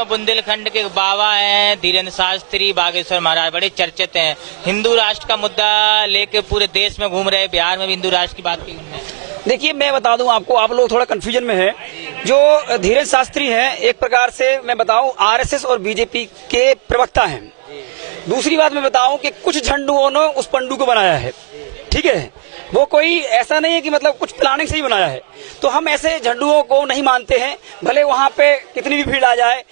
हैं वो बुंदेलखंड के बाबा हैं धीरेन्द्र शास्त्री बागेश्वर महाराज, बड़े चर्चित हैं। हिंदू राष्ट्र का मुद्दा लेके पूरे देश में घूम रहे, बिहार में भी हिंदू राष्ट्र की बात की उन्होंने। देखिए, मैं बता दूं आपको, आप लोग थोड़ा कंफ्यूजन में है। जो धीरेन्द्र शास्त्री हैं, एक प्रकार से मैं बताऊं आरएसएस और बीजेपी के प्रवक्ता हैं। दूसरी बात मैं बताऊं कि कुछ झंडुओं ने उस पंडू को बनाया है, ठीक है। वो कोई ऐसा नहीं है कि मतलब कुछ प्लानिंग से ही बनाया है। तो हम ऐसे झंडुओं को नहीं मानते हैं, भले वहां पे कितनी भी भीड़ आ जाए,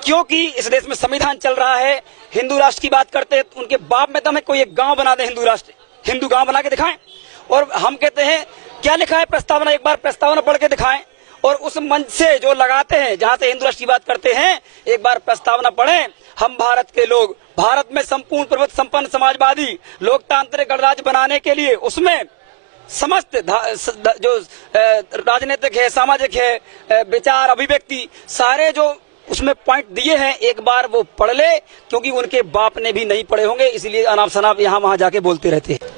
क्योंकि इस देश में संविधान चल रहा है। हिंदू राष्ट्र की बात करते हैं, उनके बाप में दम है, कोई एक गांव बना दे हिंदू राष्ट्र, हिंदू गांव बना के दिखाएं। और हम कहते हैं क्या लिखा है प्रस्तावना, एक बार प्रस्तावना पढ़ के दिखाएं। और उस मंच से जो लगाते हैं, जहां से हिंदू राष्ट्र की बात करते हैं, एक बार प्रस्तावना पढ़ें। हम भारत के लोग, भारत में संपूर्ण प्रभुत्व संपन्न समाजवादी लोकतांत्रिक गणराज्य बनाने के लिए उसमें समस्त जो राजनीतिक है, सामाजिक है, विचार अभिव्यक्ति, सारे जो उसमें पॉइंट दिए हैं, एक बार वो पढ़ ले, क्योंकि उनके बाप ने भी नहीं पढ़े होंगे, इसलिए अनाप शनाप यहाँ वहां जाके बोलते रहते हैं।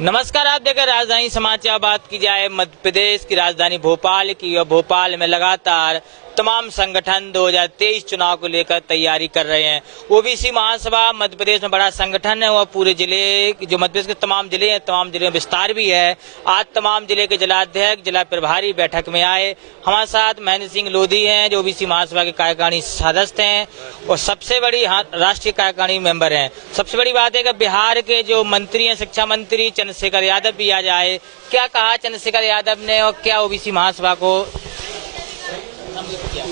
नमस्कार, आप देख रहे राजधानी समाचार। बात की जाए मध्य प्रदेश की राजधानी भोपाल की, और भोपाल में लगातार तमाम संगठन 2023 चुनाव को लेकर तैयारी कर रहे हैं। ओबीसी महासभा मध्य प्रदेश में बड़ा संगठन है, वह पूरे जिले, जो मध्य प्रदेश के तमाम जिले हैं, तमाम जिले में विस्तार भी है। आज तमाम जिले के जिलाध्यक्ष, जिला प्रभारी बैठक में आए। हमारे साथ महेंद्र सिंह लोधी हैं, जो ओबीसी महासभा के कार्यकारिणी सदस्य हैं और सबसे बड़ी राष्ट्रीय कार्यकारिणी मेंबर हैं। सबसे बड़ी बात है कि बिहार के जो मंत्री हैं, शिक्षा मंत्री चंद्रशेखर यादव भी आज आए। क्या कहा चंद्रशेखर यादव ने और क्या ओबीसी महासभा को?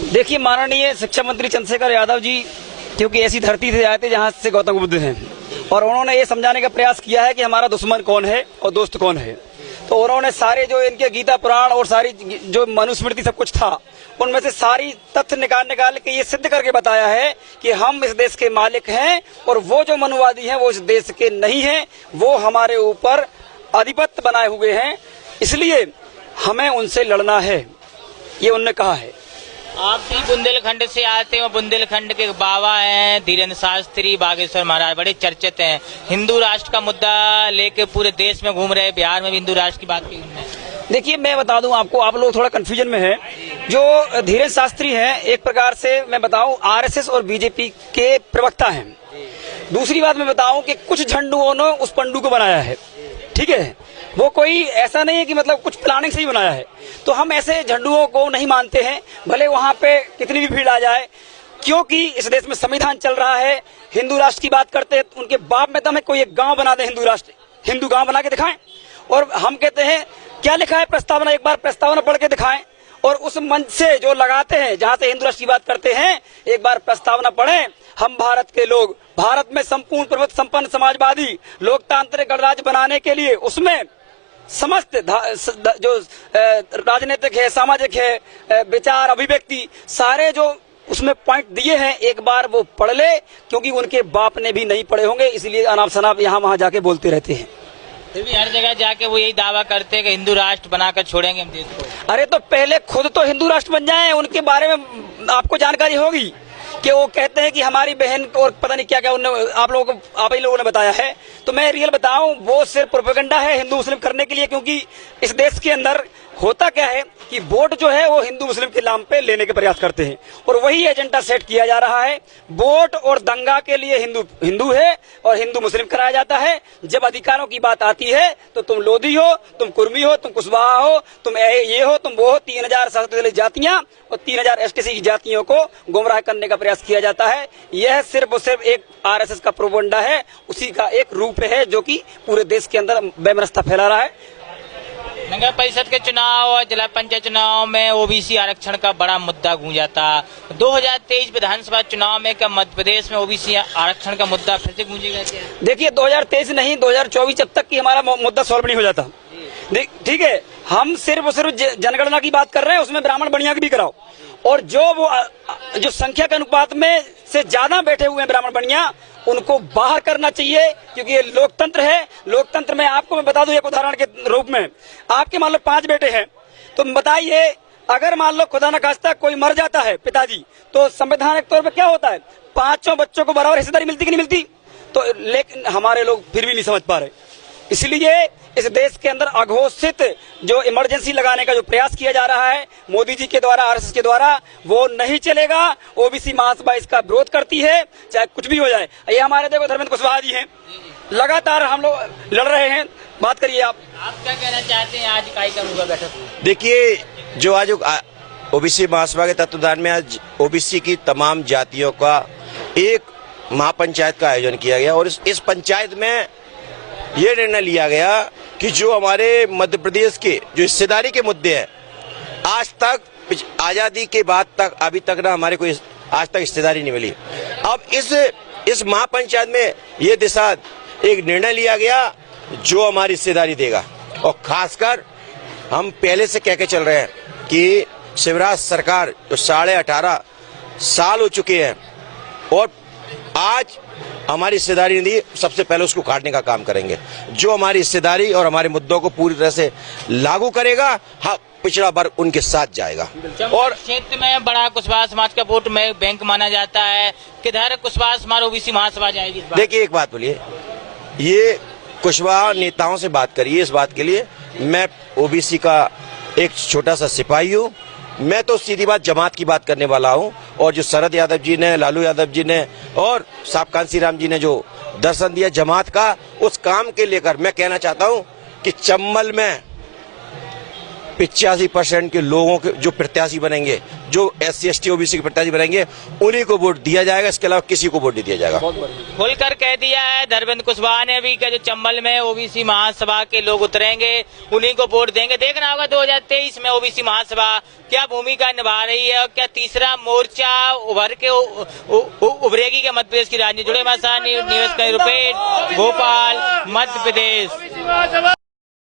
देखिए, माननीय शिक्षा मंत्री चंद्रशेखर यादव जी, क्योंकि ऐसी धरती से आए थे जहां से गौतम बुद्ध हैं, और उन्होंने ये समझाने का प्रयास किया है कि हमारा दुश्मन कौन है और दोस्त कौन है। तो उन्होंने सारे जो इनके गीता पुराण और सारी जो मनुस्मृति सब कुछ था, उनमें से सारी तथ्य निकाल के ये सिद्ध करके बताया है कि हम इस देश के मालिक हैं, और वो जो मनुवादी हैं वो इस देश के नहीं हैं, वो हमारे ऊपर आधिपत्य बनाए हुए हैं, इसलिए हमें उनसे लड़ना है, ये उन्होंने कहा है। आप भी बुंदेलखंड से आते हो, बुंदेलखंड के बाबा हैं धीरेन्द्र शास्त्री बागेश्वर महाराज, बड़े चर्चित हैं। हिंदू राष्ट्र का मुद्दा लेके पूरे देश में घूम रहे, बिहार में भी हिंदू राष्ट्र की बात की उन्होंने। देखिए, मैं बता दूं आपको, आप लोग थोड़ा कंफ्यूजन में है। जो धीरेन्द्र शास्त्री हैं, एक प्रकार से मैं बताऊं आरएसएस और बीजेपी के प्रवक्ता हैं। दूसरी बात मैं बताऊं कि कुछ झंडुओं ने उस पंडू को बनाया है, ठीक है। वो कोई ऐसा नहीं है कि मतलब कुछ प्लानिंग से ही बनाया है। तो हम ऐसे झंडुओं को नहीं मानते हैं, भले वहां पे कितनी भी भीड़ आ जाए, क्योंकि इस देश में संविधान चल रहा है। हिंदू राष्ट्र की बात करते हैं, उनके बाप में दम है, कोई एक गांव बना दे हिंदू राष्ट्र, हिंदू गांव बना के दिखाएं। और हम कहते हैं क्या लिखा है प्रस्तावना, एक बार प्रस्तावना पढ़ के दिखाएं। और उस मंच से जो लगाते हैं, जहां से हिंदू राष्ट्र की बात करते हैं, एक बार प्रस्तावना पढ़ें। हम भारत के लोग, भारत में संपूर्ण प्रभुत्व संपन्न समाजवादी लोकतांत्रिक गणराज्य बनाने के लिए उसमें समस्त जो राजनीतिक है, सामाजिक है, विचार अभिव्यक्ति, सारे जो उसमें पॉइंट दिए हैं, एक बार वो पढ़ ले, क्योंकि उनके बाप ने भी नहीं पढ़े होंगे, इसलिए अनाप शनाप यहाँ वहां जाके बोलते रहते हैं। फिर भी हर जगह जाके वो यही दावा करते हैं कि हिंदू राष्ट्र बनाकर छोड़ेंगे हम देश को। अरे तो पहले खुद तो हिंदू राष्ट्र बन जाएं, उनके बारे में आपको जानकारी होगी कि वो कहते हैं कि हमारी बहन और पता नहीं क्या क्या उन्होंने आप ही लोगों ने बताया है। तो मैं रियल बताऊं, वो सिर्फ प्रोपेगेंडा है हिंदू मुस्लिम करने के लिए, क्योंकि इस देश के अंदर होता क्या है कि वोट जो है वो हिंदू मुस्लिम के नाम पे लेने के प्रयास करते हैं, और वही एजेंडा सेट किया जा रहा है। वोट और दंगा के लिए हिंदू है और हिंदू मुस्लिम कराया जाता है। जब अधिकारों की बात आती है तो तुम लोधी हो, तुम कुर्मी हो, तुम कुशवाहा हो, तुम ये हो, तुम वो हो। 3000 शासित जातियां और 3000 एसटीसी की जातियों को गुमराह करने का प्रयास किया जाता है। यह सिर्फ और सिर्फ एक आरएसएस का प्रोपेगेंडा है, उसी का एक रूप है जो कि पूरे देश के अंदर वैमनस्यता फैला रहा है। नगर परिषद के चुनाव और जिला पंचायत चुनाव में ओबीसी आरक्षण का बड़ा मुद्दा गूंजा था। 2023 विधानसभा चुनाव में क्या मध्य प्रदेश में ओबीसी आरक्षण का मुद्दा फिर से गूंजेगा क्या? देखिए, 2023 नहीं, 2024 जब तक कि हमारा मुद्दा सॉल्व नहीं हो जाता, ठीक है। हम सिर्फ जनगणना की बात कर रहे हैं, उसमें ब्राह्मण बनिया की भी कराओ। और जो संख्या के अनुपात में से ज्यादा बैठे हुए हैं ब्राह्मण बनिया, उनको बाहर करना चाहिए, क्योंकि ये लोकतंत्र है। लोकतंत्र में आपको मैं बता दूं एक उदाहरण के रूप में, आपके मान लो 5 बेटे हैं, तो बताइए अगर मान लो खुदा न खास्ता कोई मर जाता है पिताजी, तो संवैधानिक तौर पर क्या होता है, 5 बच्चों को बराबर हिस्सेदारी मिलती कि नहीं मिलती? तो लेकिन हमारे लोग फिर भी नहीं समझ पा रहे। इसलिए इस देश के अंदर अघोषित जो इमरजेंसी लगाने का जो प्रयास किया जा रहा है मोदी जी के द्वारा, आरएसएस के द्वारा, वो नहीं चलेगा। ओबीसी महासभा इसका विरोध करती है, चाहे कुछ भी हो जाए। ये हमारे देखो धर्मेंद्र कुशवाहा जी हैं, लगातार हम लोग लड़ रहे हैं। बात करिए आप क्या कहना चाहते हैं? आज कार्यक्रम होगा, बैठक हुई। देखिए, जो आज ओबीसी महासभा के तत्वाधान में आज ओबीसी की तमाम जातियों का एक महापंचायत का आयोजन किया गया और इस पंचायत में ये निर्णय लिया गया कि जो हमारे मध्य प्रदेश के जो हिस्सेदारी के मुद्दे हैं, आज तक आजादी के बाद तक अभी तक ना हमारे कोई आज तक हिस्सेदारी नहीं मिली। अब इस महापंचायत में ये दिशा एक निर्णय लिया गया जो हमारी हिस्सेदारी देगा। और खासकर हम पहले से कह के चल रहे हैं कि शिवराज सरकार जो 18.5 साल हो चुके हैं और आज हमारी हिस्सेदारी नहीं दी, सबसे पहले उसको काटने का काम करेंगे। जो हमारी हिस्सेदारी और हमारे मुद्दों को पूरी तरह से लागू करेगा, हाँ, पिछड़ा वर्ग उनके साथ जाएगा। और क्षेत्र में बड़ा कुशवाहा समाज का वोट में बैंक माना जाता है, किधर कुशवाहा समाज ओबीसी महासभा जाएगी? देखिए, एक बात बोलिए, ये कुशवाहा नेताओं से बात करिए इस बात के लिए। मैं ओबीसी का एक छोटा सा सिपाही हूँ। मैं तो सीधी बात जमात की बात करने वाला हूं। और जो शरद यादव जी ने, लालू यादव जी ने और साहब कांसी राम जी ने जो दर्शन दिया जमात का, उस काम के लेकर मैं कहना चाहता हूं कि चंबल में 85% के लोगों के जो प्रत्याशी बनेंगे, जो SC ST OBC के प्रत्याशी बनेंगे, उन्हीं को वोट दिया जाएगा। इसके अलावा किसी को वोट नहीं दिया जाएगा। खुलकर कह दिया है धर्मेंद्र कुशवाहा ने भी कि जो चंबल में ओबीसी महासभा के लोग उतरेंगे उन्हीं को वोट देंगे। देखना होगा 2023 में ओबीसी महासभा क्या भूमिका निभा रही है और क्या तीसरा मोर्चा उभर के उभरेगी क्या मध्य प्रदेश की राजनीति। जुड़े मसानी निवेश रुपए, भोपाल, मध्य प्रदेश।